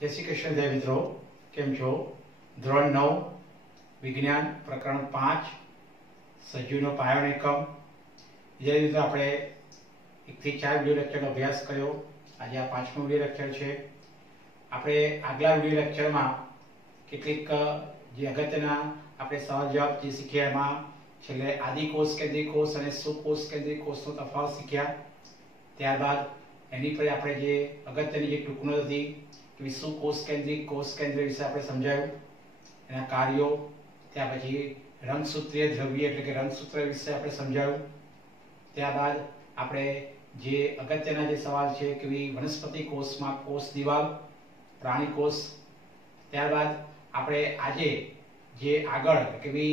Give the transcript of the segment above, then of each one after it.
जय श्री कृष्ण जय मित्रों केम छो धोरण 9 विज्ञान प्रकरण 5 सजीवनो पायो एकम जे रीते आपणे 1 થી 4 विडियो लेक्चर अभ्यास कर्यो। आज आ 5मो विडियो लेक्चर छे। आपणे आगला विडियो लेक्चर में केटलीक जे अगत्यना आपणे सवाल जवाब जे शीख्या एमां छेल्ले आदिकोष केंद्रीय कोष अने सुकोष केंद्रीय कोषनो तफावत शीख्या। त्यारबाद एनी पर आपणे जे अगत्यनी जे टूंकणो हती कि सुकोष केंद्रीय विषय आपणे समजाव्युं, एना कार्यो, त्या पछी रंगसूत्रीय द्रव्य एटले के रंगसूत्र विषय आपणे समजाव्युं। त्यारबाद आपणे जे अगत्यना जे सवाल छे कि वनस्पति कोषमां कोष दिवाल, प्राणी कोष। त्यारबाद आपणे आजे जे आगळ कि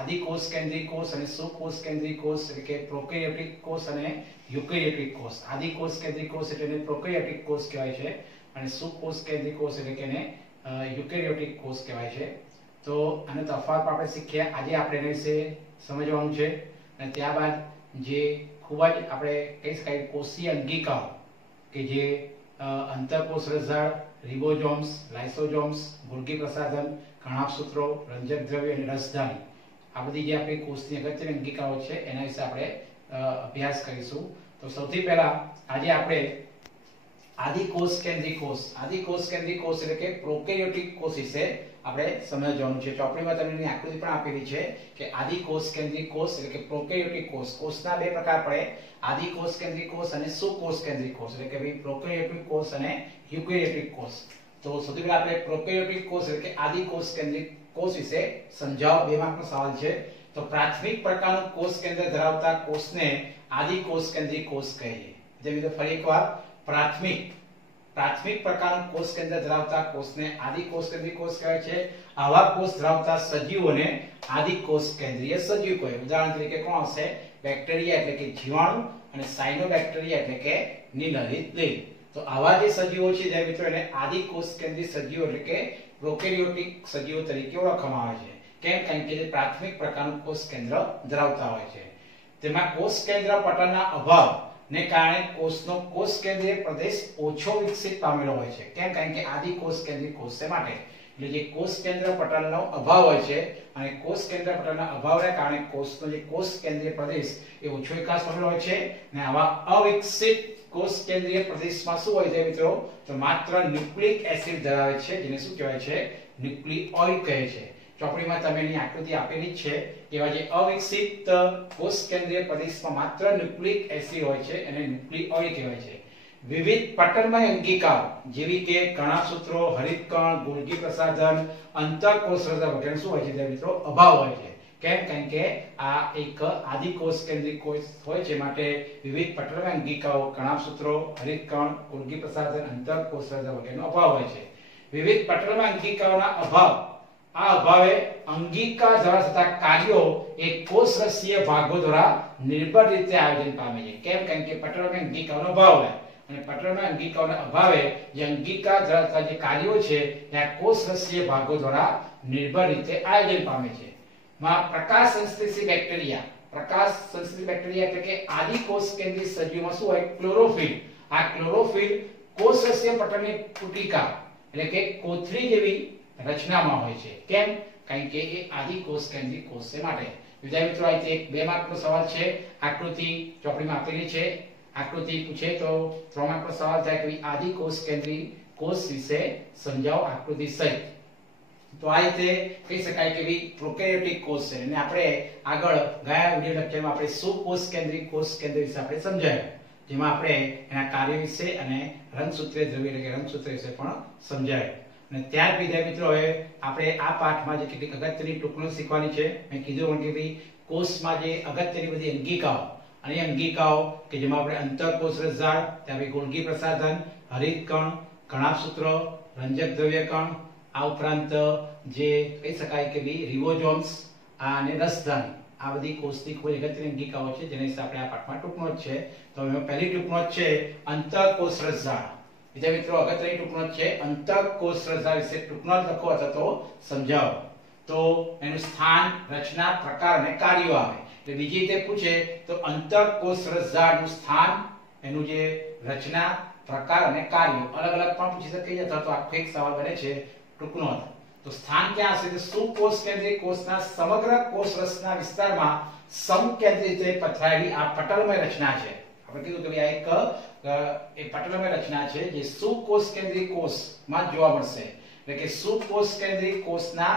आदिकोष केंद्रीय कोष अने सुकोष केंद्रीय कोष एटले के प्रोकैरियोटिक कोष अने यूकेरियोटिक कोष। आदिकोष केंद्रीय कोष एटले प्रोकैरियोटिक कोष कहेवाय छे अने सुकोष केंद्रीय कोष एटले के यूकेरियोटिक कोष कहेवाय छे। तो आनो तफावत आपणे शीख्या। આજે આપણે એના વિશે સમજવાનું છે અને ત્યારબાદ જે ખૂબ જ આપણે કહી શકાય કોષીય અંગિકાઓ કે જે અંતરકોષ રસઝાડ, રિબોઝોમ્સ, લાઇસોઝોમ્સ, ગોલ્ગી પ્રસાધન, કણાભસૂત્રો, રંજક દ્રવ્ય અને રસધાની, આ બધી જે આપણી કોષની અગત્યની અંગિકાઓ છે એના વિશે આપણે અભ્યાસ કરીશું। તો સૌથી પહેલા આજે આપણે आदिकोष केंद्रीय कोष એટલે કે પ્રોકેરિયોટિક કોષ વિશે આપણે સમજવાનું છે। ચોપડીમાં તમને આકૃતિ પણ આપેલી છે કે આદિકોષ કેન્દ્રીય કોષ એટલે કે પ્રોકેરિયોટિક કોષ। કોષના બે પ્રકાર પડે, આદિકોષ કેન્દ્રીય કોષ અને સુકોષ કેન્દ્રીય કોષ એટલે કે પ્રોકેરિયોટિક કોષ અને યુકેરિયોટિક કોષ। તો સૌથી પહેલા આપણે પ્રોકેરિયોટિક કોષ એટલે કે આદિકોષ કેન્દ્રીય કોષ વિશે સમજાવો। બે માર્કનો સવાલ છે। તો પ્રાથમિક પ્રકારનું કોષ કેન્દ્ર ધરાવતા કોષને આદિકોષ કેન્દ્રીય કોષ કહે છે। જેમ કે ફરી એકવાર प्राथमिक प्रकार कोष केंद्र धरावता कोषने आदिकोष केंद्रीय कोष कहे छे। आवा कोष धरावता सजीवोने आदिकोष केंद्रीय सजीव कहे। उदाहरण तरीके कोण आवशे? बेक्टेरिया एटले के जीवाणु अने साइनोबेक्टेरिया एटले के निलरित लिंग। तो आवा जे सजीवो छे जे मित्रों ने आदिकोष केंद्रीय सजीवो एटले के प्रोकैरियोटिक सजीवो तरीके ओळखवामां आवे छे। केम? कारण के प्राथमिक प्रकारનું कोष केंद्र धरावता होय छे। तेमां कोष केंद्र पટલના अभाव ने कारणे कोषनो कोष केंद्रीय प्रदेश ओछो विकसित पामेलो होय छे। केम? कारण के आदिकोष केंद्रीय कोष छे माटे એટલે જે કોષ કેન્દ્ર પટલનો અભાવ હોય છે અને કોષ કેન્દ્ર પટલના અભાવને કારણે કોષનો જે કોષ કેન્દ્રીય પ્રદેશ એ ઓછો વિકાસ પામેલો હોય છે અને આવા અવિકસિત કોષ કેન્દ્રીય પ્રદેશમાં શું હોય છે મિત્રો? તો માત્ર ન્યુક્લિક એસિડ ધરાવે છે, જેને શું કહેવાય છે? ન્યુક્લિઓઇડ કહે છે। ચોપડીમાં તમે એની આકૃતિ આપેલી છે। એવા જે અવિકસિત કોષ કેન્દ્રીય પ્રદેશમાં માત્ર ન્યુક્લિક એસિડ હોય છે અને ન્યુક્લિઓઇડ કહેવાય છે। વિવિધ પટલમય અંગિકાઓ જેવી કે કણાભસૂત્રો, હરિતકણ, ગોલ્ગી પ્રસાધન, અંતરકોષ રસઝાડ વગેરે શું હોય છે તે મિત્રો? અભાવ હોય છે। કેમ? કારણ કે આ એક આદિકોષ કેન્દ્રીય કોષ હોય છે માટે વિવિધ પટલમય અંગિકાઓ કણાભસૂત્રો, હરિતકણ, ગોલ્ગી પ્રસાધન, અંતરકોષ રસઝાડ વગેરેનો અભાવ હોય છે। વિવિધ પટલમય અંગિકાઓના અભાવ आ अभावे अंगिका द्वारा थता कार्यों एक कोषरसीय भागों द्वारा निर्भर रीते आयोजन पामे छे। केम? कारण के पટલમાં अंगिकाओनो अभाव है અને પટલમાં अंगिकाओना अभावे जे अंगिका द्वारा थता जे कार्यों छे त्या कोषरसीय भागों द्वारा निर्भर रीते आयोजन पामे छे। માં प्रकाश संश्लेषी बैक्टेरिया એટલે કે आदिकोष केंद्रीय सजीवों શું હોય? क्लोरोफिल। आ क्लोरोफिल कोषरसीय पટલની પુટિકા એટલે કે કોથળી જેવી રચનામાં હોય છે। કેમ? કારણ કે એ આદિકોષ કેન્દ્રીય કોષ છે માટે। વિદ્યાર્થી મિત્રો આ એક બે માર્કનો સવાલ છે। આકૃતિ ચોપડીમાં આપેલી છે। આકૃતિ પૂછે તો 3 માર્કનો સવાલ થાય કે આદિકોષ કેન્દ્રીય કોષ વિશે સમજાવો આકૃતિ સહિત। તો આ રીતે કહી શકાય કે પ્રોકેરિયોટિક કોષ છે અને આપણે આગળ ગયા વિડિયો લેક્ચરમાં આપણે સુકોષ કેન્દ્રીય કોષ કેન્દ્ર વિશે આપણે સમજાવ્યું, જેમાં આપણે એના કાર્ય વિશે અને રંગસૂત્રીય દ્રવ્ય એટલે કે રંગસૂત્ર વિશે પણ સમજાવ્યું। અને ત્યાર વિદ્યાર્થી મિત્રો હવે આપણે આ પાઠમાં જે કેટલીક અગત્યની ટૂંકણો શીખવાની છે। મેં કીધું કે કોષમાં જે અગત્યની બધી અંગિકાઓ અને અંગિકાઓ કે જેમાં આપણે અંતરકોષ રસઝાડ, ત્યાં ગોલ્ગી પ્રસાધન, હરિતકણ, કણાભસૂત્રો, રંજક દ્રવ્યકણ, આ ઉપરાંત જે કહી શકાય કે રિબોઝોમ્સ અને રસધાની, આ બધી કોષની ખૂબ અગત્યની અંગિકાઓ છે જેના વિશે આપણે આ પાઠમાં ટૂંકણો જ છે। તો એમાં પહેલી ટૂંકણો છે અંતરકોષ રસઝાડ। विद्यार्थी मित्रों अगत्यनी टूंकणो छे अंतरकोष रसझाड विषे टूंकणो लखो अथवा तो समजावो। तो एनु स्थान, रचना, प्रकार अने कार्यो आवे। એટલે બીજી રીતે પૂછે તો અંતરકોષ રસઝાડનું સ્થાન, એનું જે રચના, પ્રકાર અને કાર્યો અલગ અલગ પણ પૂછી શકે છે અથવા તો આખો એક સવાલ બને છે ટૂંકનો. તો સ્થાન ક્યાં હશે? તો સુકોષ કેન્દ્રિત કોષના સમગ્ર કોષ રસના વિસ્તારમાં સમકેન્દ્રિત રીતે પથરાયેલી આ પટલમય રચના છે. આપણે કીધું કે આ એક પટલમય રચના છે જે સુકોષ કેન્દ્રિત કોષમાં જોવા મળશે. એટલે કે સુકોષ કેન્દ્રિત કોષના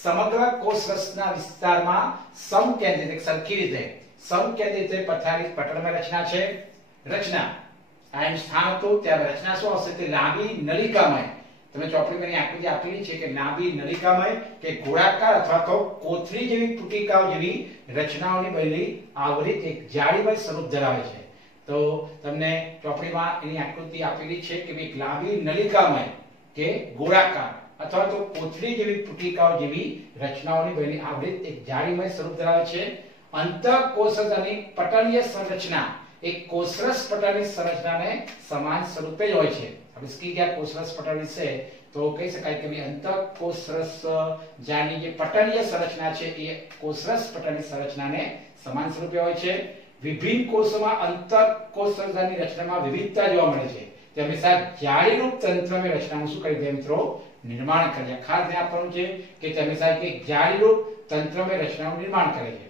સમગ્ર કોષ રસના વિસ્તારમાં સમકેન્દ્રિત સરખી રીતે સમકેન્દ્રિત રીતે પથરાયેલી પટલમય રચના છે. રચના આ એનું સ્થાન હતું. ત્યારે રચના શું હશે? તે લાંબી નલિકામય. તમે ચોપડીમાં આકૃતિ આપેલી છે કે લાંબી નલિકામય કે ગોળાકાર અથવા તો કોથળી જેવી પુટિકાઓ જેવી રચનાઓની બનેલી આવૃત એક જાળીમય સ્વરૂપ ધરાવે છે. તો તમને ચોપડીમાં એની આકૃતિ આપેલી છે કે એક લાંબી નલિકામય કે ગોળાકાર અથવા તો કોથળી જેવી પુટિકાઓ જેવી રચનાઓની બનેલી આવૃત એક જાળીમય સ્વરૂપ ધરાવે છે. અંતઃકોષની પટલીય સંરચના એક કોષરસ પટલની સંરચનાને સમાન સ્વરૂપે જ હોય છે. આપણે સ્કી કે કોષરસ પટલ વિશે તો કહી શકાય કે અંતઃકોષરસ જાળની જે પટલીય સંરચના છે એ કોષરસ પટલની સંરચનાને સમાન સ્વરૂપે હોય છે. વિભિન્ન કોષોમાં અંતઃકોષરસની રચનામાં વિવિધતા જોવા મળે છે. તે હંમેશા જાળીરૂપ તંત્રની રચનાનું શું કરી દે મિત્રો? નિર્માણ કરે છે. ખાસ ધ્યાન આપવાનું છે કે તે હંમેશા એક જાળીરૂપ તંત્રની રચનાનું નિર્માણ કરે છે.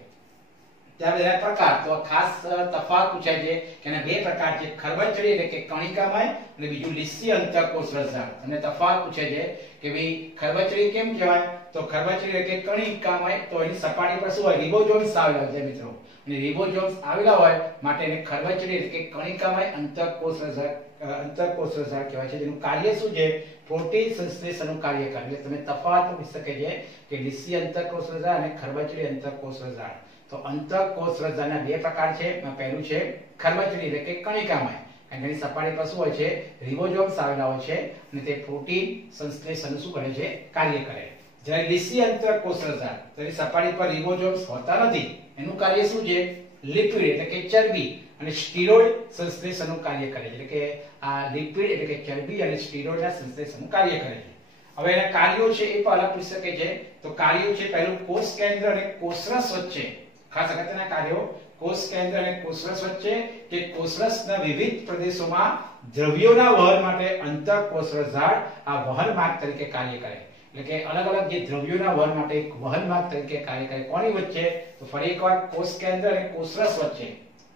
ત્યારે પ્રકાર તો ખાસ તફાવત પૂછાય છે કે એના બે પ્રકાર છે, ખરબચડી એટલે કે કણિકામય અને બીજું લીસી અંતઃકોષરસ જાળ. અને તફાવત પૂછાય છે કે ભાઈ ખરબચડી કેમ કહેવાય? તો ખરબચડી એટલે કે કણિકામય તો એની સપાટી પર શું હોય? રિબોઝોમ્સ આવેલા હોય છે મિત્રો. અને રિબોઝોમ્સ આવેલા હોય માટે એને ખરબચડી એટલે કે કણિકામય અંતઃકોષરસ જાળ કહેવાય છે. જેનું કાર્ય શું છે? પ્રોટીન સંશ્લેષણનું કાર્ય કરે. એટલે તમે તફાવત પૂછી શકે છે કે લીસી અંતઃકોષરસ જાળ અને ખરબચડી અંતઃકોષરસ જાળ. તો અંતઃકોષરસ જાળના બે પ્રકાર છે. પહેલું છે ખરબચડી એટલે કે કણિકામય. એની સપાટી પર શું હોય છે? રિબોઝોમ્સ આવેલા હોય છે અને તે પ્રોટીન સંશ્લેષણનું શું કરે છે? કાર્ય કરે. જ્યારે લીસી અંતઃકોષરસ જાળ તેની સપાટી પર રિબોઝોમ્સ હોતા નથી. એનું કાર્ય શું છે? લિપિડ એટલે કે ચરબી અને સ્ટીરોઇડ સંશ્લેષણનું કાર્ય કરે છે. એટલે કે આ લિપિડ એટલે કે ચરબી અને સ્ટીરોઇડના સંશ્લેષણનું કાર્ય કરે છે. હવે એના કાર્યો છે એ પણ અલગ પૂછી શકે છે. તો કાર્યો છે પહેલું કોષ કેન્દ્ર અને કોષરસ વચ્ચે ખાસ અગત્યના કાર્યો કોષ કેન્દ્ર અને કોષરસ વચ્ચે કે કોષરસના વિવિધ પ્રદેશોમાં દ્રવ્યોના વહન માટે અંતઃકોષરસ જાળ આ વહન માર્ગ તરીકે કાર્ય કરે. એટલે કે અલગ અલગ જે દ્રવ્યોના વહન માટે એક વહન માર્ગ તરીકે કાર્ય કરે. કોની વચ્ચે? તો ફરી એકવાર કોષ કેન્દ્ર અને કોષરસ વચ્ચે.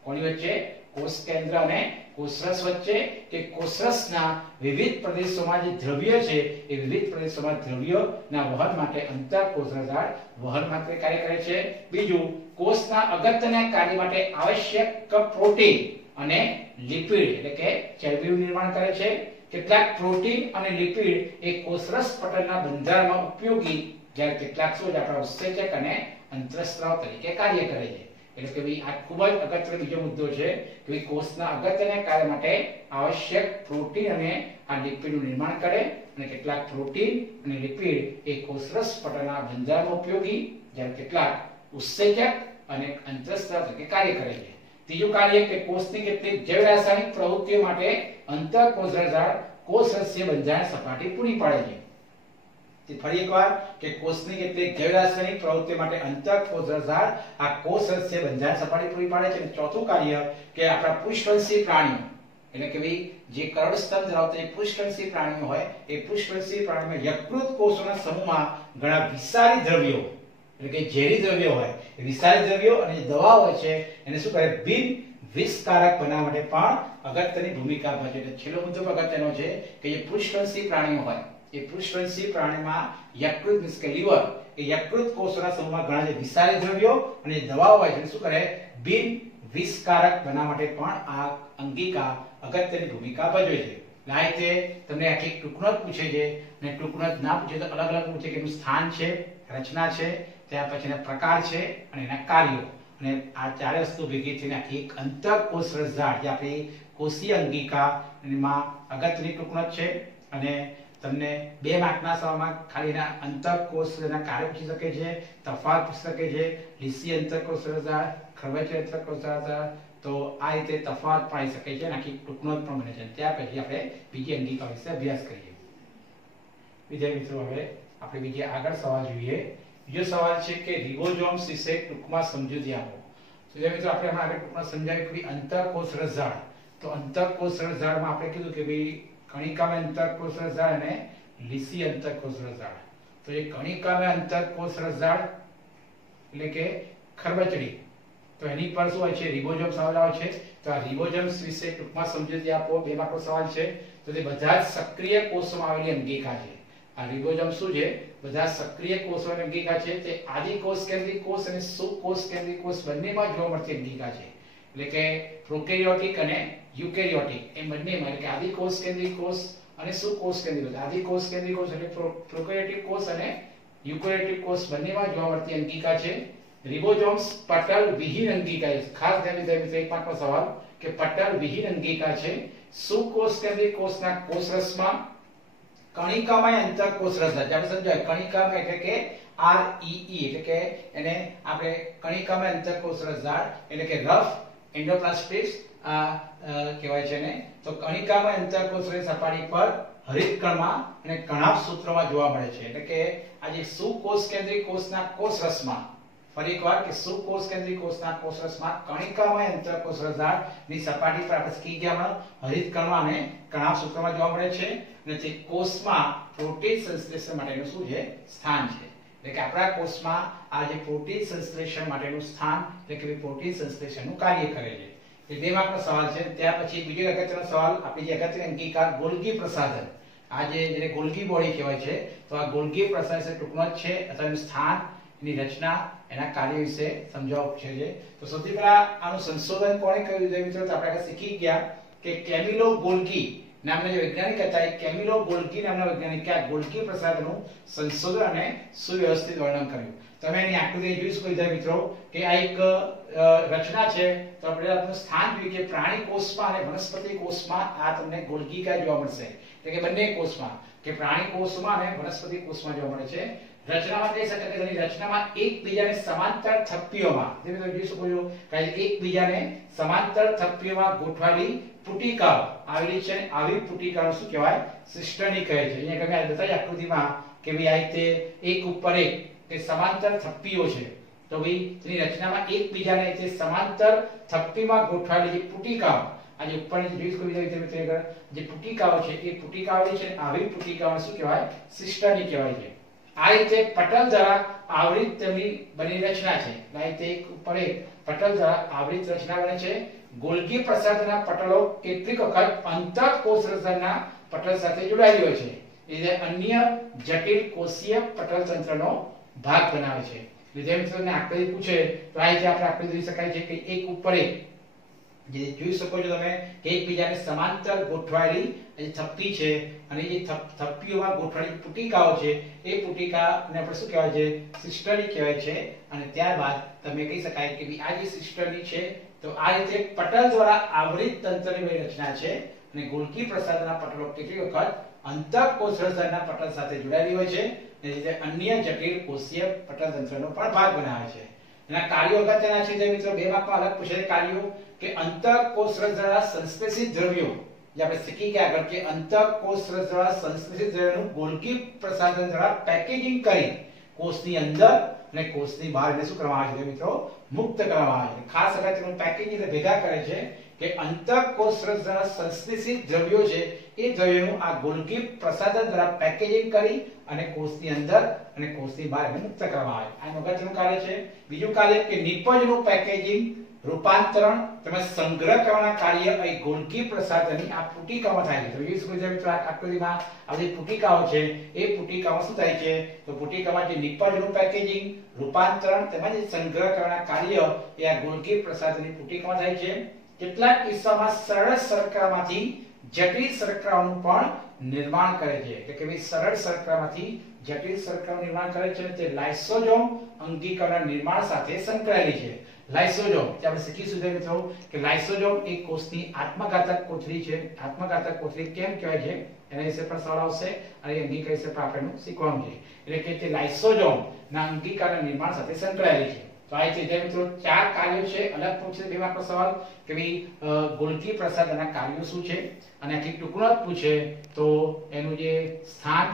કોની વચ્ચે? કોષ કેન્દ્ર અને કોષરસ વચ્ચે કે કોષરસના વિવિધ પ્રદેશોમાં જે દ્રવ્ય છે એ વિવિધ પ્રદેશોમાં દ્રવ્યોના વહન માટે અંતઃકોષરસ જાળ વહન માર્ગ તરીકે કાર્ય કરે છે. બીજું કોષના અગત્યના કાર્ય માટે આવશ્યક પ્રોટીન અને લિપિડ એટલે કે ચરબીનું નિર્માણ કરે છે. કેટલાક પ્રોટીન અને લિપિડ એ કોષરસ પટલના બંધારણમાં ઉપયોગી જ્યારે કેટલાક શું આપણા ઉત્સેચક અને અંતઃસ્ત્રાવ તરીકે કાર્ય કરે છે. એટલે કે ભાઈ આ ખૂબ જ અગત્યનો બીજો મુદ્દો છે કે કોષના અગત્યના કાર્ય માટે આવશ્યક પ્રોટીન અને આ લિપિડનું નિર્માણ કરે અને કેટલાક પ્રોટીન અને લિપિડ એ કોષરસ પટલના બંધારણમાં ઉપયોગી જ્યારે કેટલાક ઉત્સેચક અને અંતઃસ્ત્રાવ તરીકે કાર્ય કરે છે. ત્રીજું કાર્ય કે કોષની કેટલીક જૈવ રાસાયણિક પ્રવૃત્તિઓ માટે અંતઃકોષરસ જાળ કોષરસીય બંધારણ સપાટી પૂરી પાડે છે. તે ફરી એકવાર કે કોષની કેટલીક જૈવ રાસાયણિક પ્રવૃત્તિઓ માટે અંતઃકોષરસ જાળ આ કોષરસીય બંધારણ સપાટી પૂરી પાડે છે. અને ચોથું કાર્ય કે આપણા પુષ્પવંશી પ્રાણીઓ એટલે કે ભાઈ જે કરોડ સ્તંભ ધરાવતા જે પુષ્પવંશી પ્રાણીઓ હોય એ પુષ્પવંશી પ્રાણીઓમાં યકૃત કોષોના સમૂહમાં ઘણા વિષારી દ્રવ્યો એટલે કે ઝેરી દ્રવ્યો હોય એ વિષારી દ્રવ્યો અને જે દવા હોય છે એને શું કરે? બિન વિષકારક બનાવવા માટે પણ અગત્યની ભૂમિકા ભજવે છે. છેલ્લો મુદ્દો અગત્યનો છે કે જે પુષ્પવંશી પ્રાણીઓ હોય એ પુષ્પવંશી પ્રાણીમાં યકૃત મીન્સ કે લીવર એ યકૃત કોષોના સમૂહમાં ઘણા જે વિષારી દ્રવ્યો અને જે દવાઓ હોય છે શું કરે? બિન વિષકારક બનાવવા માટે પણ આ અંગિકા અગત્યની ભૂમિકા ભજવે છે. આ રીતે તમને આખી ટૂંકનોટ પૂછે છે અને ટૂંકનોટ ના પૂછે તો અલગ અલગ પૂછે કે એનું સ્થાન છે, રચના છે, ત્યાર પછી એના પ્રકાર છે અને એના કાર્યો. અને આ ચારે વસ્તુ ભેગી થઈને આખી એક અંતઃકોષરસ જાળ જે આપણી કોષીય અંગિકા એમાં અગત્યની ટૂંકનોટ છે. અને તમને 2 માર્કના સવાલમાં ખાલી એના અંતઃકોષના કાર્ય પૂછી શકે છે, તફાવત પૂછી શકે છે, લીસી અંતઃકોષરસ જાળ, ખરબચડી અંતઃકોષરસ જાળ. તો આ રીતે તફાવત પાડી શકે છે અને આખી ટૂંકનોટ પણ બને છે. ત્યાર પછી આપણે બીજી અંગિકા વિશે અભ્યાસ કરીએ. વિદ્યાર્થી મિત્રો હવે આપણે બીજે આગળ સવાલ જોઈએ. બીજો સવાલ છે કે રિબોઝોમ્સ વિશે ટૂંકમાં સમજૂતી આપો. તો વિદ્યાર્થી મિત્રો આપણે આગળ ટૂંકમાં સમજાવી કે અંતઃકોષરસ જાળ તો અંતઃકોષ રસજાળમાં આપણે કીધું કે ભાઈ કણિકામય અંતઃકોષ રસજાળ અને લીસી અંતઃકોષ રસજાળ. તો એ કણિકામય અંતઃકોષ રસજાળ એટલે કે ખરબચડી, તો એની પર શું હોય છે? રિબોઝોમ્સ આવેલા હોય છે. તો આ રિબોઝોમ્સ વિશે ટૂંકમાં સમજૂતી આપો. 2 માર્કનો સવાલ છે. તો તે બધા જ સક્રિય કોષોમાં આવેલી અંગિકા છે. આ રિબોઝોમ્સ શું છે? બધા સક્રિય કોષોની અંગિકા છે. તે આદિકોષ કેન્દ્રિત કોષ અને સુકોષ કેન્દ્રિત કોષ બંનેમાં જોવા મળતી અંગિકા છે. એટલે કે પ્રોકેરિયોટિક અને યુકેરિયોટિક એ બંનેમાં, એટલે કે આદિકોષ કેન્દ્રિત કોષ અને સુકોષ કેન્દ્રિત કોષ. આદિકોષ કેન્દ્રિત કોષ એટલે પ્રોકેરિયોટિક કોષ અને યુકેરિયોટિક કોષ બંનેમાં જોવા મળતી અંગિકા છે. રિબોઝોમ્સ પટલ વિહીન અંગિકા છે. ખાસ ધ્યાન દીધા એક માર્કનો સવાલ કે પટલ વિહીન અંગિકા છે. સુકોષ કેન્દ્રિત કોષના કોષરસમાં કણિકામય અંતઃકોષ રસજાળ, આપણે સમજાય કણિકામય એટલે કે REE એટલે કે એને આપણે કણિકામય અંતઃકોષ રસજાળ એટલે કે રફ એન્ડોપ્લાસ્ટિક્સ કહેવાય છે ને. તો કણિકામય અંતઃકોષની સપાટી પર હરિતકણમાં અને કણાભ સૂત્રોમાં જોવા મળે છે. એટલે કે આજે સુકોષ કેન્દ્રિત કોષના કોષરસમાં, ફરી એકવાર કે સુકોષ કેન્દ્રિત કોષના કોષરસમાં કણિકામય અંતઃકોષ રસજાળની સપાટી પર આપણે શીખી ગયા હરિતકણમાં અને કણાભ સૂત્રોમાં જોવા મળે છે. અને તે કોષમાં પ્રોટીન સંશ્લેષણ માટેનું શું છે? સ્થાન છે. એટલે કે આપણા કોષમાં આ જે પ્રોટીન સંશ્લેષણ માટેનું સ્થાન એટલે કે પ્રોટીન સંશ્લેષણનું કાર્ય કરે છે. એ 2 માર્કનો સવાલ છે. ત્યાર પછી બીજો અગત્યનો સવાલ, આપણી જે અગત્યની અંગિકા ગોલ્ગી પ્રસાધન, આ જેને ગોલ્ગી બોડી કહેવાય છે. તો આ ગોલ્ગી પ્રસાધન ટૂંકમાં જ છે, અથવા એનું સ્થાન, એની રચના, એના કાર્ય વિશે સમજાવવું છે. તો સૌથી પહેલા આનું સંશોધન કોણે કર્યું છે મિત્રો? તો આપણે આગળ શીખી ગયા કે કેમિલો ગોલ્ગી નામના જે વૈજ્ઞાનિક હતા, એ કેમિલો ગોલ્ગી નામના વૈજ્ઞાનિકે આ ગોલ્ગી પ્રસાધનનું સંશોધન અને સુવ્યવસ્થિત વર્ણન કર્યું. તમે એની આકૃતિ જોઈ શકો છો મિત્રો કે આ એક રચના છે. તો આપણે આપનું સ્થાન જોઈએ કે પ્રાણી કોષમાં અને વનસ્પતિ કોષમાં આ તમને ગોલ્ગીકા જોવા મળશે. એટલે કે બંને કોષમાં, કે પ્રાણી કોષમાં અને વનસ્પતિ કોષમાં જોવા મળે છે. રચનામાં કહી શકાય કે તેની રચનામાં એકબીજાને સમાંતર થપ્પીઓમાં, તમે જોઈ શકો છો કે એકબીજાને સમાંતર થપ્પીઓમાં ગોઠવાયેલી પુટિકાઓ આવેલી છે. આવી પુટિકાઓ શું કહેવાય? સિસ્ટર્ની કહે છે. અહીંયા તમે બતાવી આકૃતિમાં કે ભાઈ આ રીતે એક ઉપર એક કે સમાંતર થપ્પીઓ છે. તો ભાઈ તેની રચનામાં એકબીજાને તે સમાંતર થપ્પીમાં ગોઠવાયેલી જે પુટિકાઓ, આ જે ઉપરની જોઈ શકો છો જે પુટિકાઓ છે, એ પુટિકાઓ છે. આવી પુટિકાઓને શું કહેવાય? સિસ્ટર્ની કહેવાય છે. આ રીતે પટલ દ્વારા આવૃત તેમની બની રચના છે. આ રીતે એક ઉપર એક પટલ દ્વારા આવૃત રચના બને છે. ગોલ્ગી પ્રસાધનના પટલો કેટલીક વખત અંતઃકોષ રસજાળના પટલ સાથે જોડાયેલી હોય છે. એ અન્ય જટિલ કોષીય પટલ તંત્રનો ભાગ બનાવે છે. વિદ્યાર્થી મિત્રોને આકૃતિ પૂછે તો આ રીતે આપણે આકૃતિ જોઈ શકાય છે કે એક ઉપર એક જે જોઈ શકો છો તમે કે એકબીજાને સમાંતર ગોઠવાયેલી જે થપ્પી છે અને જે થપ્પીઓમાં ગોઠવાયેલી પુટિકાઓ છે, એ પુટિકાને આપણે શું કહેવાય છે? સિસ્ટર્ની કહેવાય છે. અને ત્યારબાદ તમે કહી શકાય કે આ જે સિસ્ટર્ની છે, તો આ રીતે પટલ દ્વારા આવૃત તંત્રની રચના છે. અને ગોલ્ગી પ્રસાધનના પટલો કેટલીક વખત અંતઃકોષ રસજાળના પટલ સાથે જોડાયેલી હોય છે. એ રીતે અન્ય જટિલ કોષીય પટલ તંત્રનો પણ ભાગ બનાવે છે. એના કાર્યો અગત્યના છે મિત્રો. 2 માર્કમાં અલગ પૂછાય કાર્યો કે અંતઃકોષ રસજાળના સંશ્લેષિત દ્રવ્યો, જે આપણે શીખી ગયા આગળ કે અંતઃકોષ રસજાળના સંશ્લેષિત દ્રવ્યોનું ગોલ્ગી પ્રસાધન દ્વારા પેકેજિંગ કરી કોષની અંદર અને કોષની બહાર એને શું કરવામાં આવે છે મિત્રો? મુક્ત કરવામાં આવે છે. ખાસ અગત્યનું પેકેજિંગ એટલે ભેગા કરે છે કે અંતઃકોષ રસજાળના સંશ્લેષિત દ્રવ્યો છે, એ દ્રવ્યોનું આ ગોલ્ગી પ્રસાધન દ્વારા પેકેજિંગ કરી અને કોષની અંદર અને કોષની બહાર એને મુક્ત કરવામાં આવે. આ અગત્યનું કાર્ય છે. બીજું કાર્ય કે નિપજનું પેકેજિંગ, રૂપાંતરણ તેમજ સંગ્રહ કરવાના કાર્ય એ ગોલ્ગી પ્રસાધનની આ પુટિકામાં થાય છે. તો જોઈ શકો છો મિત્રો આ આકૃતિમાં આ જે પુટિકાઓ છે, એ પુટિકામાં શું થાય છે? તો પુટિકામાં જે નિપજનું પેકેજિંગ, રૂપાંતરણ તેમજ સંગ્રહ કરવાના કાર્ય એ આ ગોલ્ગી પ્રસાધનની પુટિકામાં થાય છે. કેટલાક કિસ્સામાં સરળ શર્કરામાંથી જટિલ શર્કરાઓનું પણ નિર્માણ કરે છે. એટલે કે સરળ શર્કરામાંથી જટિલ શર્કરાનું નિર્માણ કરે છે. તે લાઇસોઝોમ અંગિકાના નિર્માણ સાથે સંકળાયેલી છે. લાઇસોઝોમ જે આપણે શીખીશું મિત્રો કે લાઇસોઝોમ એ કોષની આત્મઘાતક કોથળી છે. આત્મઘાતક કોથળી કેમ કહેવાય છે એના વિશે પણ સવાલ આવશે અને અંગિકા વિશે પણ આપણે શીખવાનું છે. એટલે કે તે લાઇસોઝોમ ના અંગિકાના નિર્માણ સાથે સંકળાયેલી છે. તો આ છે મિત્રો 4 કાર્યો છે. અલગ પૂછે 2 માર્કનો સવાલ કે ભાઈ ગોલ્ગી પ્રસાધનના કાર્યો શું છે, અને આથી ટૂંકમાં પૂછે તો એનું જે સ્થાન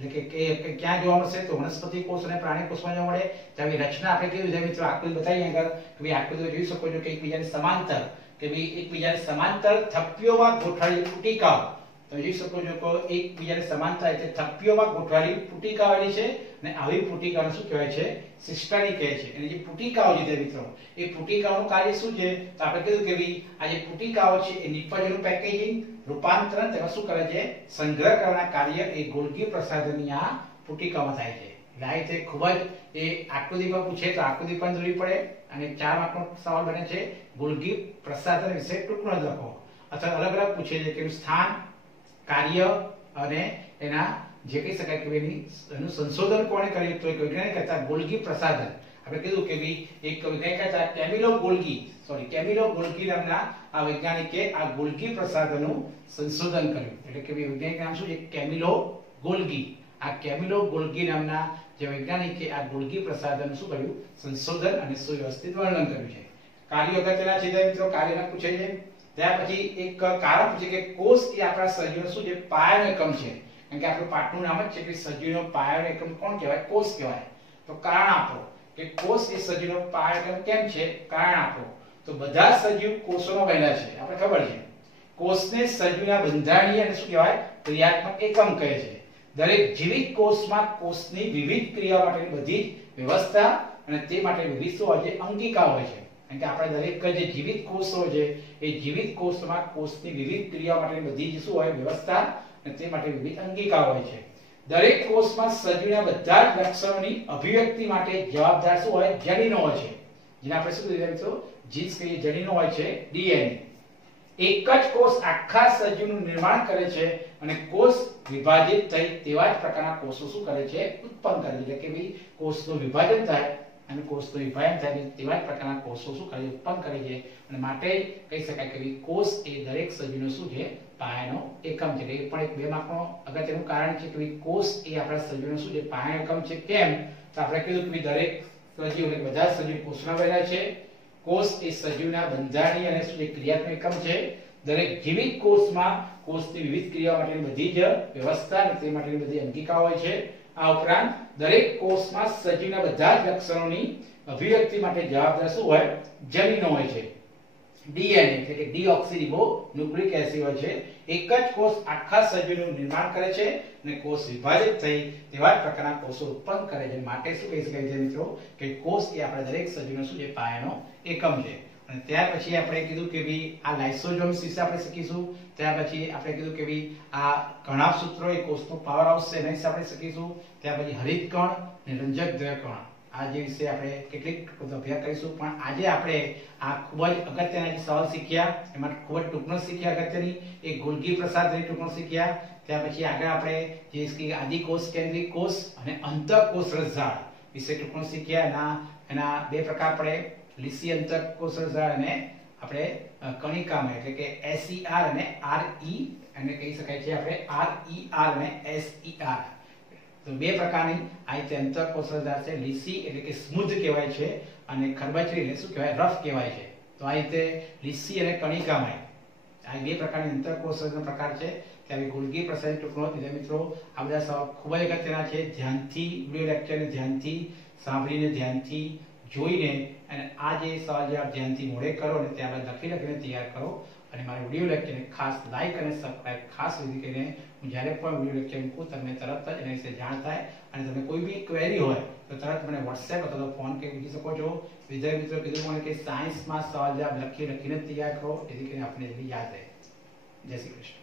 એટલે કે ક્યાં જોવા મળશે? તો વનસ્પતિ કોષ અને પ્રાણી કોષમાં જોવા મળે. તો આવી રચના આપણે કેવી રીતે મિત્રો આકૃતિ બતાવી આગળ કે ભાઈ આકૃતિ જોઈ શકો છો કે એકબીજાને સમાંતર કે ભાઈ એકબીજાને સમાંતર થપ્પીઓમાં ગોઠવાયેલી પુટિકાઓ, તમે જોઈ શકો છો કે એકબીજાને સમાંતર એટલે થપ્પીઓમાં ગોઠવાયેલી પુટિકાઓ આવેલી છે અને આવી પુટિકાઓને શું કહેવાય છે? સિસ્ટરી કહે છે. અને જે પુટિકાઓ છે મિત્રો, એ પુટિકાઓનું કાર્ય શું છે? તો આપણે કીધું કે ભાઈ આ જે પુટિકાઓ છે એ નિપજનું પેકેજિંગ, રૂપાંતરણ, તેમાં શું કરે છે? સંગ્રહ કરવાના કાર્ય એ ગોલ્ગી પ્રસાધનની આ પુટિકામાં થાય છે. એટલે આ રીતે ખૂબ જ એ આકૃતિમાં પૂછે તો આકૃતિ પણ દોરવી પડે અને 4 માર્કનો સવાલ બને છે. ગોલ્ગી પ્રસાધન વિશે ટૂંકમાં લખો. અથવા અલગ અલગ પૂછે છે કે સ્થાન, કાર્ય અને એના જે કહી શકાય કે એનું સંશોધન કોણે કર્યું? તો એક વૈજ્ઞાનિક હતા ગોલ્ગી પ્રસાધન. આપણે કીધું કે ભાઈ એક વૈજ્ઞાનિક હતા કેમિલો ગોલ્ગી નામના આ વૈજ્ઞાનિકે આ ગોલ્ગી પ્રસાધનનું સંશોધન કર્યું. એટલે કે વૈજ્ઞાનિક નામ શું છે? Camillo Golgi. આ કેમિલો ગોલ્ગી નામના જે વૈજ્ઞાનિકે આ ગોલ્ગી પ્રસાધનનું શું કર્યું? સંશોધન અને સુવ્યવસ્થિત વર્ણન કર્યું છે. કાર્યો અગત્યના છે મિત્રો, કાર્યના પૂછે છે. ત્યાર પછી એક કારણ પૂછે કે કોષ એ આપણા સજીવનો શું છે? પાયાનો એકમ છે. કારણ કે આપણું પાઠનું નામ જ છે કે સજીવનો પાયાનો એકમ કોણ કહેવાય? કોષ કહેવાય. તો કારણ આપો કે કોષ એ સજીવનો પાયાનો એકમ કેમ છે? કારણ આપો. તો બધા સજીવ કોષોમાં બનેલા છે, આપણે ખબર છે. કોષને સજીવના બંધારણીય અને શું કહેવાય? ક્રિયાત્મક એકમ કહે છે. દરેક જીવિત કોષમાં કોષની વિવિધ ક્રિયાઓ માટેની બધી જ વ્યવસ્થા અને તે માટે વિવિધ શું હોય છે? અંગિકા હોય છે. કારણ કે આપણે દરેક જે જીવિત કોષો છે એ જીવિત કોષમાં કોષની વિવિધ ક્રિયાઓ માટેની બધી જ શું હોય? વ્યવસ્થા અને તે માટે વિવિધ અંગિકા હોય છે. દરેક કોષમાં સજીવના બધા જ લક્ષણોની અભિવ્યક્તિ માટે જવાબદાર શું હોય? જનીનો હોય છે. જેને આપણે શું કહીએ મિત્રો? જીન્સ કહીએ, જનીનો હોય છે, ડીએનએ. એક જ કોષ આખા સજીવનું નિર્માણ કરે છે અને કોષ વિભાજિત થઈ તેવા જ પ્રકારના કોષો શું કરે છે? ઉત્પન્ન કરે છે. એટલે કે ભાઈ કોષનું વિભાજન થાય અને કોષનું વિભાજન થાય તેવા જ પ્રકારના કોષો શું કરે? ઉત્પન્ન કરે છે. અને માટે કહી શકાય કે કોષ એ દરેક સજીવનો શું છે? પાયાનો એકમ છે. એટલે એ પણ એક 2 માર્કનો અગત્યનું કારણ છે કે કોષ એ આપણા સજીવનો શું છે? પાયાનો એકમ છે. કેમ? તો આપણે કીધું કે દરેક સજીવ એટલે બધા સજીવ કોષમાં બનેલા છે. કોષ એ સજીવના બંધારણીય અને શું છે? ક્રિયાત્મક એકમ છે. દરેક જીવિત કોષમાં કોષની વિવિધ ક્રિયાઓ માટેની બધી જ વ્યવસ્થા અને તે માટેની બધી અંગિકા હોય છે. આ ઉપરાંત દરેક કોષમાં સજીવના બધા જ લક્ષણોની અભિવ્યક્તિ માટે જવાબદાર શું હોય? જનીનો હોય છે. ડીએનએ એટલે કે ડીઓક્સીરીબો ન્યુક્લિક એસિડ હોય છે. એક જ કોષ આખા સજીવનું નિર્માણ કરે છે અને કોષ વિભાજિત થઈ તેવા જ પ્રકારના કોષો ઉત્પન્ન કરે છે. માટે શું કહી શકાય છે મિત્રો? કે કોષ એ આપણા દરેક સજીવનો શું છે? પાયાનો એકમ છે. અને ત્યાર પછી આપણે કીધું કે ભાઈ આ લાઇસોસોમ્સ વિશે આપણે શીખીશું. ત્યાર પછી આપણે કીધું કે ભાઈ આ કણાભસૂત્રો એ કોષનો પાવર હાઉસ છે એના વિશે આપણે શીખીશું. ત્યાર પછી હરિતકણ અને રંજક દ્રવ્યકણ આ જે વિશે આપણે કેટલીક અભ્યાસ કરીશું. પણ આજે આપણે આ ખૂબ જ અગત્યના જે સવાલ શીખ્યા એમાં ખૂબ જ ટૂંકનો શીખ્યા. અગત્યની એક ગોલ્ગી પ્રસાધનની ટૂંકનો શીખ્યા. ત્યાર પછી આગળ આપણે જે આદિકોષ કેન્દ્રિત કોષ અને અંતઃકોષ રસઝાડ વિશે ટૂંકનો શીખ્યા. એના 2 પ્રકાર પડે, લીસી અંતઃકોષ રસઝાડ અને આપણે કણિકામય એટલે કે SER અને RE અને કહી શકાય છે આપણે RER અને SER. તો 2 પ્રકારની આ રીતે અંતઃકોષ રસઝાડ છે. લીસી એટલે કે સ્મૂધ કહેવાય છે અને ખરબચડી એટલે શું કહેવાય? રફ કહેવાય છે. તો આ રીતે લીસી અને કણિકામય આ 2 પ્રકારની અંતઃકોષ રસઝાડનો પ્રકાર છે. ત્યારે ગોલ્ગી પ્રસાધન ટૂંકનો મિત્રો આ બધા સવાલ ખૂબ જ અગત્યના છે. ધ્યાનથી વિડિયો લેક્ચરને ધ્યાનથી સાંભળીને ધ્યાનથી જોઈને અને આ જે સવાલ જવાબ ધ્યાનથી મોડે કરો અને ત્યારબાદ લખીને તૈયાર કરો. અને મારા વિડિયો લેક્ચરને ખાસ લાઈક અને સબસ્ક્રાઇબ ખાસ વિધિ કરીને હું જ્યારે પણ વિડિયો લેક્ચર મૂકું તમને તરત જ એના વિશે જાણ થાય. અને તમને કોઈ બી ક્વેરી હોય તો તરત મને WhatsApp અથવા ફોન કરી પૂછી શકો છો. વિદ્યાર્થી મિત્રો કીધું મને કે સાયન્સમાં સવાલ જવાબ લખીને તૈયાર કરો જેથી કરીને આપણે જલ્દી યાદ રહે. જય શ્રી કૃષ્ણ.